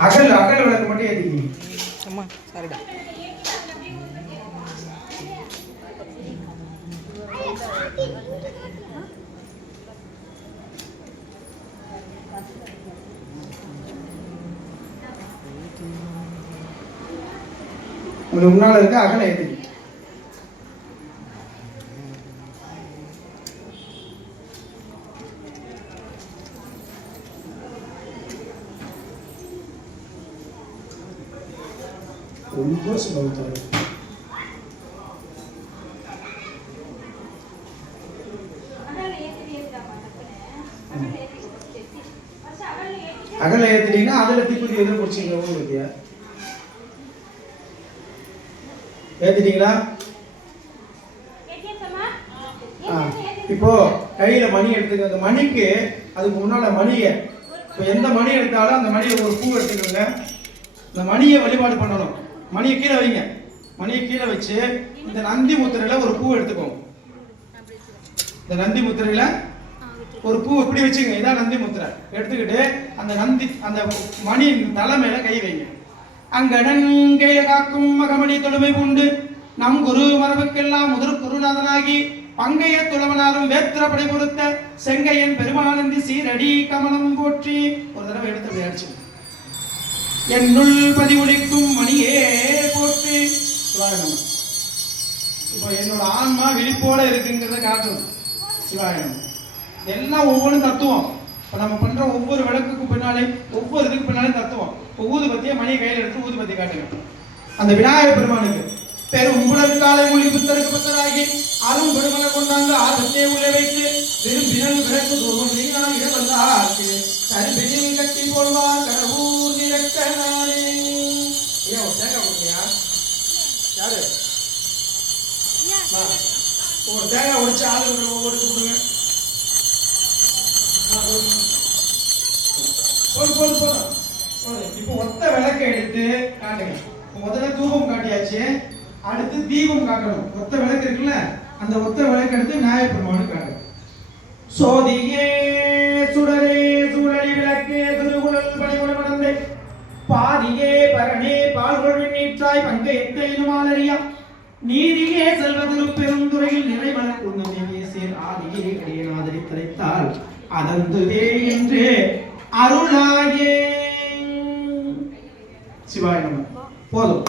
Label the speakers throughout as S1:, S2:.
S1: அகல் அகல் விளக்கு மட்டும் ஏற்றிக்கிங்க
S2: அம்மா சரிடா.
S1: உங்களுக்கு முன்னால் இருக்க அகலை ஏற்றிக்கிங்க ரொம்ப சுலபத்தில் அகலை ஏற்றிட்டீங்கன்னா அதில் தீக்குதி எதுவும் பிடிச்சிங்க உங்களுக்கு ஏற்றிட்டீங்களா ஆ இப்போ கையில மணி எடுத்துக்க அந்த மணிக்கு அதுக்கு முன்னால மணியை இப்போ எந்த மணி எடுத்தாலும் அந்த மணியை ஒரு பூ எடுத்துக்கோங்க அந்த மணியை வழிபாடு பண்ணணும் மணியை கீழே வைங்க. மணியை கீழே வச்சு இந்த நந்தி முத்திரையில ஒரு பூ எடுத்துக்கோங்க. இந்த நந்தி முத்திரையில ஒரு பூ இப்படி வச்சுங்க. இதான் நந்தி முத்திரை. எடுத்துக்கிட்டு அந்த நந்தி அந்த மணியின் தலைமையில கை வைங்க. அங்கடன் காக்கும் மகமணி தொழுமை உண்டு நம் குரு மரபுக்கெல்லாம் முதல் குருநாதனாகி பங்கைய துளவனாரும் வேத்திரப்படை பொறுத்த செங்கையன் பெருமானந்தி சீரடி கமலம் போற்றி ஒரு தடவை எடுத்து அப்படி அடிச்சு என்னுள் பதிவொழிக்கும் மணியே போட்டு சிவாயணம் இப்போ என்னோட ஆன்மா விழிப்போட இருக்குங்கிறத காட்டும். சிவாயணம் எல்லாம் ஒவ்வொன்றும் தத்துவம். இப்போ நம்ம பண்ணுற ஒவ்வொரு விளக்குக்கும் பின்னாலே ஒவ்வொரு இதுக்கு பின்னாலே தத்துவம். இப்போ ஊதுபத்தியை மணியை கையில் எடுத்து ஊதுபத்தி காட்டுங்க. அந்த விநாயகர் பெருமானுக்கு. பெரும் உங்குளற்காலை மொழி புத்தருக்கு புத்தராகி அரும் பெருமனை கொண்டாங்க ஆர்வத்தை உள்ளே வைத்து பெரும் பிறகு விளக்கு தூர்வம் நீங்கான இடவந்தார்க்கு கரும்பினில் கட்டி போடுவார் கடவுர் நிறக்க நானே ஐயா தேங்காய் கொடுங்கயா யாரு? ஒரு தேங்காய் உடைச்சு ஆளு ஒவ்வொரு கொடுங்க. போதும் போதும். போதும். இப்போ ஒத்த விளக்கை எடுத்து காட்டுங்க. முதல்ல தூபம் காட்டியாச்சு. அடுத்து தீபம் காட்டணும். ஒத்த விளக்கு இருக்குல்ல அந்த ஒத்த விளக்கு எடுத்து நியாயப்பெருமானு காட்டணும் சோதியே சுடரே சூழலி விளக்கே திருகுழல் பணிகுண மடந்தை பாதியே பரணே பால்கொள் நீற்றாய் பங்க எத்தையிலும் எத்தையினுமாலறியா நீதியே செல்வ திருப்பெருந்துறையில் நிறைவர குன்னதேவிய சேர் ஆதியே கடியனாதரி தலைத்தால் அதந்துவே என்று அருளாயே சிவாய நம போதும்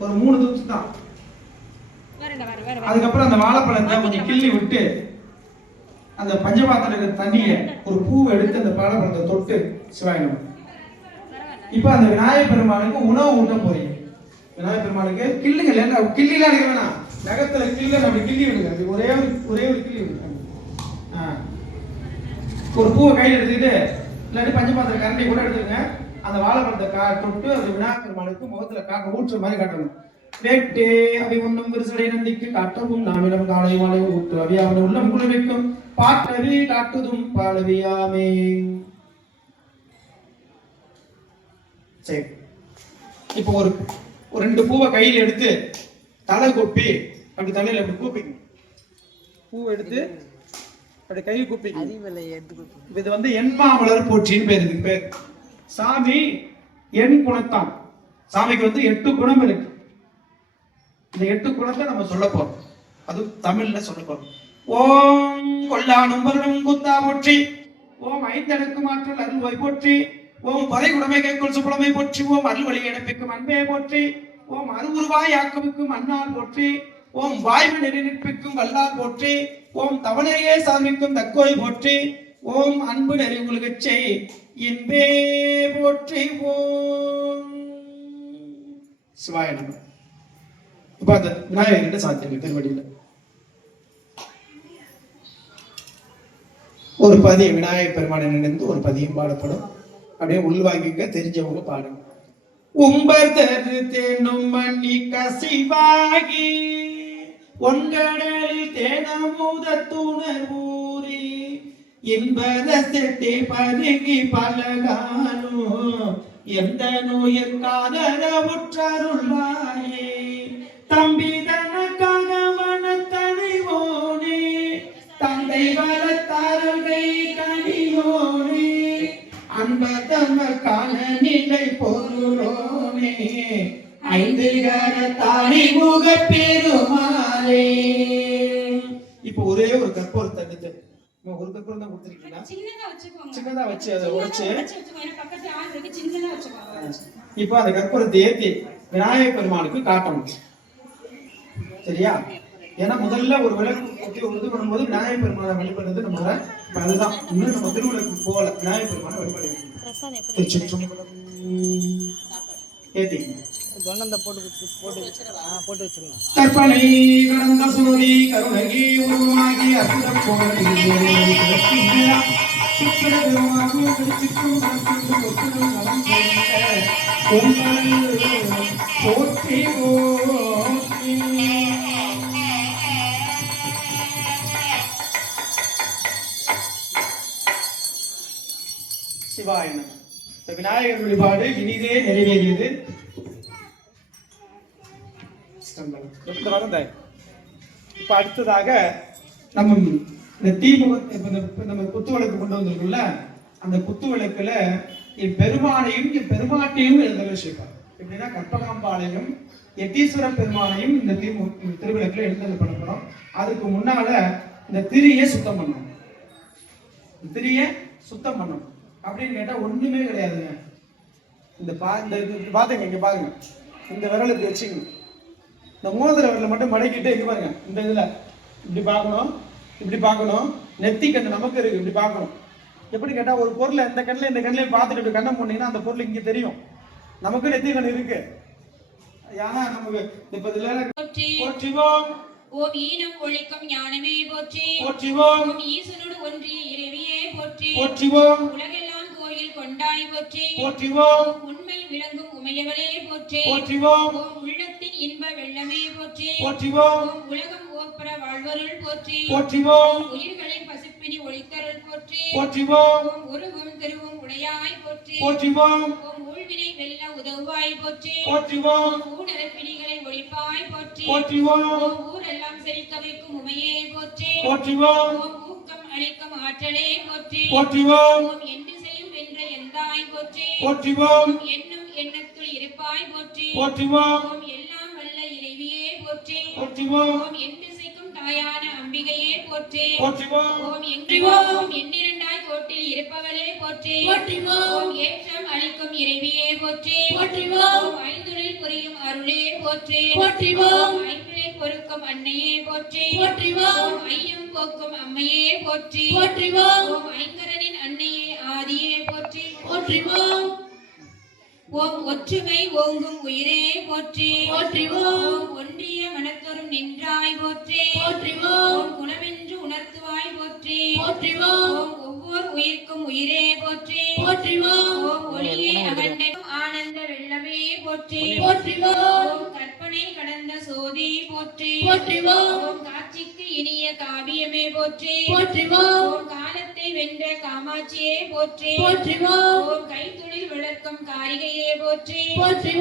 S1: ஒரு மூணு தூத்து தான் அதுக்கப்புறம் அந்த வாழைப்பழத்தை கொஞ்சம் கிள்ளி விட்டு அந்த பஞ்சபாத்திரம் இருக்கிற தண்ணியை ஒரு பூவை எடுத்து அந்த வாழைப்பழத்தை தொட்டு சிவாய நம இப்போ அந்த விநாயகர் பெருமானுக்கு உணவு ஊட்ட போறீங்க. விநாயகர் பெருமானுக்கு கிள்ளுங்க இல்லைன்னா கிள்ளிலாம் எடுக்க வேணாம். நகத்துல கிள்ளு அப்படி கிள்ளி விடுங்க. அது ஒரே ஒரு ஒரே ஒரு கிள்ளி விடுங்க. ஒரு பூவை கையில் எடுத்துக்கிட்டு இல்லாட்டி பஞ்சபாத்திர கரண்டி கூட எடுத்துக்கங்க. அந்த வாழைப்பழத்தை கா தொட்டு அந்த விநாயகர் பெருமானுக்கு முகத்துல காக்க ஊற்றுற மாதிரி காட்டணும். வேட்டே அவை உண்ணும் விரிசடை நந்திக்கு காட்டவும் நாமிடம் காலை மாலை ஊற்று அவியாவன உள்ளம் குழுவிக்கும் பாட்டவி காட்டுதும் பாலவியாமே. சரி. இப்போ ஒரு ஒரு ரெண்டு பூவை கையில் எடுத்து தலை கொப்பி அப்படி தலையில அப்படி கூப்பிக்கணும் பூவை எடுத்து அப்படி கை இப்ப இது வந்து எண்மாமலர் போற்றின்னு பேர் இதுக்கு பேர். சாமி எண் குணத்தான். சாமிக்கு வந்து எட்டு குணம் இருக்கு. இந்த எட்டு குணத்தை நம்ம சொல்ல போறோம். அது தமிழ்ல சொல்ல போறோம். ஓம் கொல்லானும் வருடம் குத்தா போற்றி. ஓம் ஐந்தடுக்கு மாற்றல் அருள்வாய் போற்றி. ஓம் பறை குடமை கைக்குள் சுப்புலமை போற்றி. ஓம் அருள்வழி இடப்பிக்கும் அன்பே போற்றி. ஓம் அருவுருவாய் ஆக்கமிக்கும் அன்னால் போற்றி. ஓம் வாய்வு நெறிநிற்பிக்கும் வல்லால் போற்றி. ஓம் தவணையே சாமிக்கும் தக்கோய் போற்றி. ஓம் அன்பு நெறி உலகச் செய். இன்பே போற்றி. ஓம். சிவாய நம. இப்ப அந்த விநாயகர்கிட்ட சாத்தியங்க திருவடியில ஒரு பதியம் விநாயகர் பெருமானை நினைந்து ஒரு பதியம் பாடப்படும். அப்படியே உள்வாங்கிக்க தெரிஞ்சவங்க பாடுங்க உம்பர் தரு தேனும் மண்ணி கசிவாகி ஒன்கடலில் தேனமுத துணர்வூரி இன்பத பருகி பலகானோ எந்த நோயற்காதரவுற்றருள்வாயே தம்பி தனக்காக மனத்தனைவோனே தந்தை வளர்த்தாரல்கை கனியோனே. அன்பதம கால நிலை போக ஐந்து கரத்தானை முக பெருமாளே இப்போ ஒரே ஒரு கற்பூரத்தை எடுத்து அம்மா, ஒரு கற்பூரம் தான் கொடுத்துருக்கீங்களா?
S3: சின்னதா
S1: வச்சு அதை உடைச்சு. இப்போ அந்த கற்பூரத்தை ஏத்தி விநாயகர் பெருமானுக்கு காட்டணும் சரியா ஏன்னா முதல்ல ஒரு விளக்கு குத்தி இது பண்ணும்போது விநாயகர் பெருமானை வழிபடுறது நம்ம இப்ப அதுதான். இன்னும் நம்ம திருவிழாக்கு போகல. விநாயகர் பெருமானை சூரி கருணகி உருவாகி அற்புதம் போல போற்றி போற்றி சிவாய நமः. இந்த விநாயகர் வழிபாடு இனிதே நிறைவேறியது. இப்ப அடுத்ததாக நம்ம இந்த தீமுக இப்ப இந்த நம்ம குத்து விளக்கு கொண்டு வந்திருக்கோம்ல அந்த குத்து விளக்குல என் பெருமானையும் என் பெருமாட்டையும் எழுதல செய்வார். எப்படின்னா கற்பகாம்பாளையும் எட்டீஸ்வர பெருமானையும் இந்த தீமு இந்த திருவிளக்குல எழுந்தல் பண்ணப்படும். அதுக்கு முன்னால இந்த திரியை சுத்தம் பண்ணும் திரியை சுத்தம் பண்ணணும். அப்படின்னு கேட்டா ஒண்ணுமே கிடையாதுங்க. இந்த பா இந்த இது பாத்துங்க இங்க பாருங்க. இந்த விரலுக்கு வச்சுங்க. இந்த மோதிர விரலை மட்டும் மடக்கிட்டு இங்க பாருங்க. இந்த இதுல. இப்படி பார்க்கணும். இப்படி பார்க்கணும். நெத்தி கண்ணு நமக்கு இருக்கு இப்படி பார்க்கணும். எப்படி கேட்டா ஒரு பொருளை இந்த கண்ணுல இந்த கண்ணுல பார்த்துட்டு இப்படி கண்ணை போனீங்கன்னா அந்த பொருள் இங்க தெரியும். நமக்கு நெத்தி கண்ணு இருக்கு. ஏன்னா நமக்கு? இப்ப இதுல
S3: ஓம் ஈனம் ஒழிக்கும் ஞானமே போற்றி.
S1: போற்றிவோம்.
S3: ஓம் ஈசனோடு ஒன்றிய இறைவியே போற்றி.
S1: போற்றிவோம்.
S3: உலகெல்லாம் கோயில் கொண்டாய் போற்றி.
S1: போற்றிவோம்.
S3: உண்மை விளங்கும் உமையவளே போற்றி.
S1: போற்றிவோம்.
S3: ஓம் உள்ளத்தின் இன்ப வெள்ளமே போற்றி
S1: போற்றிவோம்
S3: உலகம் ஓப்பர வாழ்வருள் போற்றி
S1: போற்றிவோம்
S3: உயிர்களை பசிப்பினி ஒழித்தருள் போற்றி
S1: போற்றிவோம்
S3: உருவும் திருவும் உடையாய் போற்றி
S1: போற்றிவோம்
S3: ஊழ்வினை வெல்ல உதவுவாய் போற்றி
S1: போற்றிவோம்
S3: பிணிகளை ஒழிப்பாய் போற்றி
S1: போற்றிவோம்
S3: ஊரெல்லாம் செழிக்க வைக்கும் உமையே போற்றி
S1: போற்றிவோம்
S3: ஊக்கம் அளிக்கும் ஆற்றலே போற்றி
S1: போற்றிவோம்
S3: என்று செய்யும் வென்ற எந்தாய் போற்றி
S1: போற்றிவோம்
S3: என்னும் எண்ணத்துள் இருப்பாய் போற்றி
S1: போற்றிவோம் போற்றிவோம்.
S3: ஓம் என் திசைக்கும் தாயான அம்பிகையே போற்றி.
S1: போற்றிவோம்.
S3: ஓம் எங்கிவோம் எண்ணிரண்டாய் கோட்டில் இருப்பவளே போற்றி. ஓம் ஏற்றம் அளிக்கும் இறைவியே போற்றி. ஓம் ஐந்துளில் புரியும் அருளே போற்றி. ஓம் ஐம்பிழை பொறுக்கும் அன்னையே போற்றி. ஓம் ஐயம் போக்கும் அம்மையே போற்றி. ஓம் ஐங்கரனின் அன்னையே ஆதியே போற்றி. ஓம் ஒற்றுமை ஓங்கும் உயிரே போற்றி. ஓம். ஒன்றிய மனத்தொரும் நின்றாய் போற்றி. ஓம். குணமென்று உணர்த்துவாய் போற்றி. ஓம். ஒவ்வொரு உயிர்க்கும் உயிரே போற்றி. ஓம். ஒளியே அகண்ட ஆனந்த வெள்ளமே போற்றி. ஓம். கற்பனை கடந்த சோதி போற்றி. ஓம். காட்சிக்கு இனிய காவியமே போற்றி. ஓம் காலத்தை வென்ற காமாட்சியே போற்றி. ஓம் கைத்தொழில் வளர்க்கும் காரிகையே போற்றி.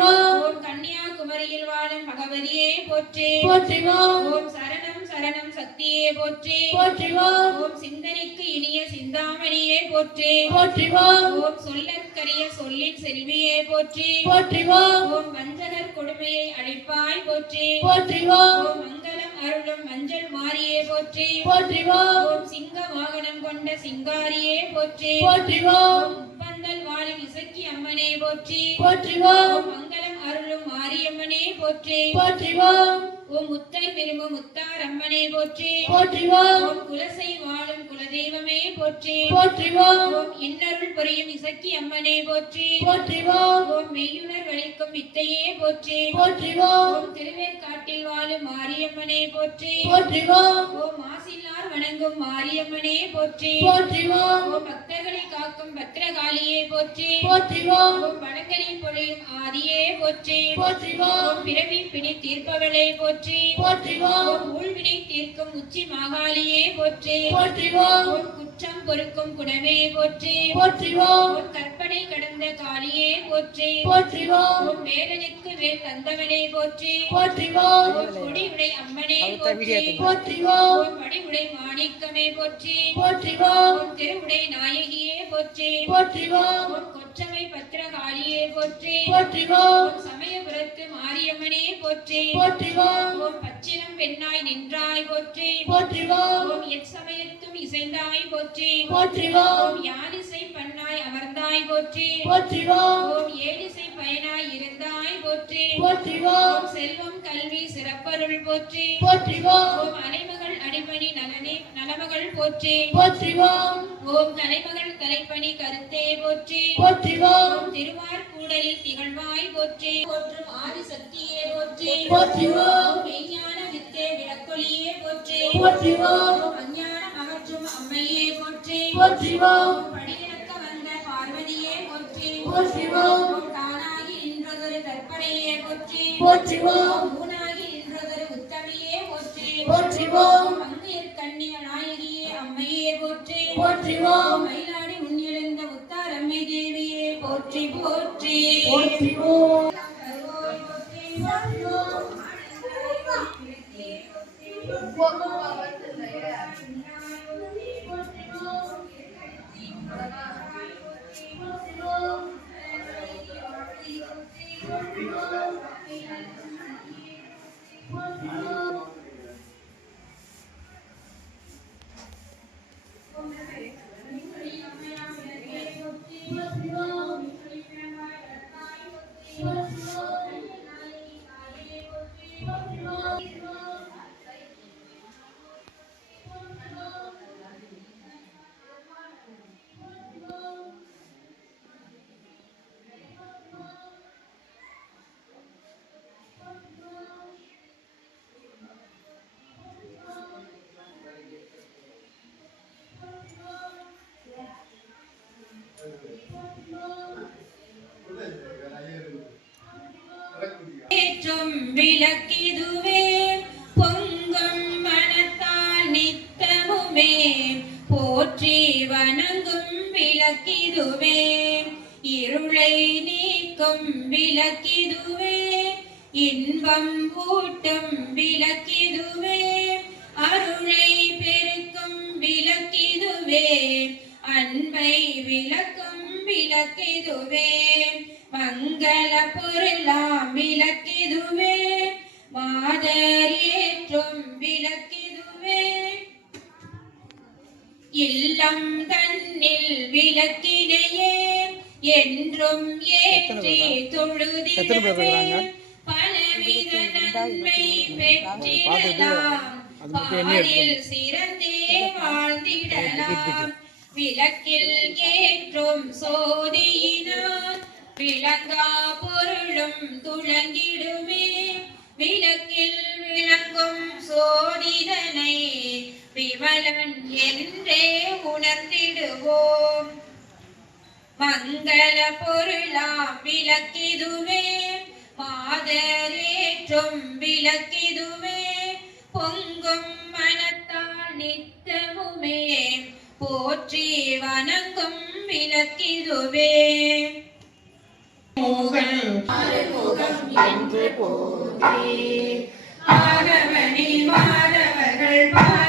S3: ஓம் கன்னியாகுமரியில் வாழும் பகவதியே போற்றி. ஓம் சரணம் சரணம் சக்தியே போற்றி. ஓம் சிந்தனைக்கு இனிய சிந்தாமணியே போற்றி. ஓம் சொல்லற்கரிய சொல்லின் செல்வியே போற்றி. ஓம் வஞ்சகர் கொடுமையை அழிப்பாய் போற்றி. ஓம் மங்களம் அருளும் மஞ்சள் மாரியே போற்றி. ஓம் சிங்க வாகனம் கொண்ட சிங்காரியே போற்றி. ஓம் முப்பந்தல் வாழும் இசக்கி அம்மனே போற்றி. ஓம் மங்களம் அருளும் மாரியம்மனே போற்றி. ஓம் முத்தர் விரும்பும் முத்தார் அம்மனே போற்றி. ஓம் குலசை வாழும் குலதெய்வமே போற்றி. ஓம் இன்னருள் புரியும் இசக்கி அம்மனே போற்றி. ஓம் மெய்யுணர் வலிக்கும் வித்தையே போற்றி. ஓம் திருவேற்காட்டில் வாழும் மாரியம்மனே போற்றி. ஓம் மாசில்லார் வணங்கும் மாரியம்மனே போற்றி. ஓம் பக்தர்களை காக்கும் பத்திரகாளியே போற்றி. ஓம் வடங்கரை பொழியும் ஆதியே போற்றி. ஓம் பிறவி பிணி தீர்ப்பவளே போற்றி. ஓம் ஊழ்வினை தீர்க்கும் உச்சி மாகாளியே போற்றி. ஓம் குற்றம் பொறுக்கும் குணமே போற்றி. ஓம் கற்பனை கடந்த காளியே போற்றி. ஓம் வேலனுக்கு வேல் தந்தவனே போற்றி. ஓம் கொடி உடை அம்மனே போற்றி. ஓம் வடி உடை மாணிக்கமே போற்றி. ஓம் திருவுடை நாயகியே போற்றி. ஓம் கொற்றவை பத்திரகாளியே போற்றி. ஓம் சமயபுரத்து மாரியம்மன் போற்றி.
S4: போற்றிவோம்.
S3: ஓம் பச்சிலம் பெண்ணாய் நின்றாய் போற்றி.
S4: போற்றிவோம்.
S3: ஓம் எச்சமயத்தும் இசைந்தாய் போற்றி.
S4: போற்றிவோம்.
S3: யாழிசை பண்ணாய் அமர்ந்தாய் போற்றி.
S4: போற்றிவோம்.
S3: ஓம் ஏழிசை பயனாய் இருந்தாய் போற்றி.
S4: போற்றிவோம்.
S3: செல்வம் கல்வி சிறப்பருள் போற்றி.
S4: போற்றிவோம்.
S3: ஓம் அலைமகள் அடிபணி நலனே நலமகள் போற்றி.
S4: போற்றிவோம்.
S3: ஓம் கலைமகள் தலைப்பணி கருத்தே போற்றி.
S4: போற்றிவோம்.
S3: திருவார் கூடலில் திகழ்வாய் போற்றி. போற்றும் ஆதி சக்தியே போற்றி.
S4: போற்றிவோம்.
S3: மெய்ஞான வித்தே விளக்கொளியே போற்றி.
S4: போற்றிவோம். போற்றிவோம்
S3: படியிறக்க வந்த பார்வதியே போற்றி.
S4: போற்றிவோம்
S3: ஓம் தானாகி நின்றதொரு தற்பனையே போற்றி.
S4: போற்றிவோம்
S3: ஊனாகி நின்றதொரு உத்தமியே போற்றி.
S4: போற்றிவோம்
S3: பங்குயிர் கண்ணிய நாயகியே அம்மையே போற்றி.
S4: போற்றிவோம்
S3: மயிலாடி முன்னிழந்த முத்தாரம்மை தேவியே போற்றி போற்றி.
S4: போற்றிவோம்
S3: கருவோய் விளக்கிதுவே பொங்கும் மனத்தால் நித்தமுமே போற்றி வணங்கும் விளக்கிதுவே. இருளை நீக்கும் விளக்கிதுவே இன்பம் ஊட்டும் விளக்கிதுவே. அருளை பெருக்கும் விளக்கிதுவே அன்பை விளக்கும் விளக்கிதுவே. மங்கள பொருளாம் விளக்கிதுவே மாதர் ஏற்றும் விளக்கிதுவே. இல்லம் தன்னில் விளக்கினையே என்றும் ஏற்றி தொழுதிடவே? பலவித நன்மை பெற்றிடலாம். பாரில் சிறந்தே வாழ்ந்திடலாம். விளக்கில் ஏற்றும் சோதியினால் விளங்கா பொருளும் துளங்கிடுமே. விளக்கில் விளங்கும் சோதிதனை விமலன் என்றே உணர்ந்திடுவோம். மங்கள பொருளாம் விளக்கிதுவே மாதரேற்றும் விளக்கிதுவே பொங்கும் மனத்தால் நித்தமுமே. போற்றி வணங்கும் விளக்கிதுவே ஆகவனி மாதவர்கள் பாட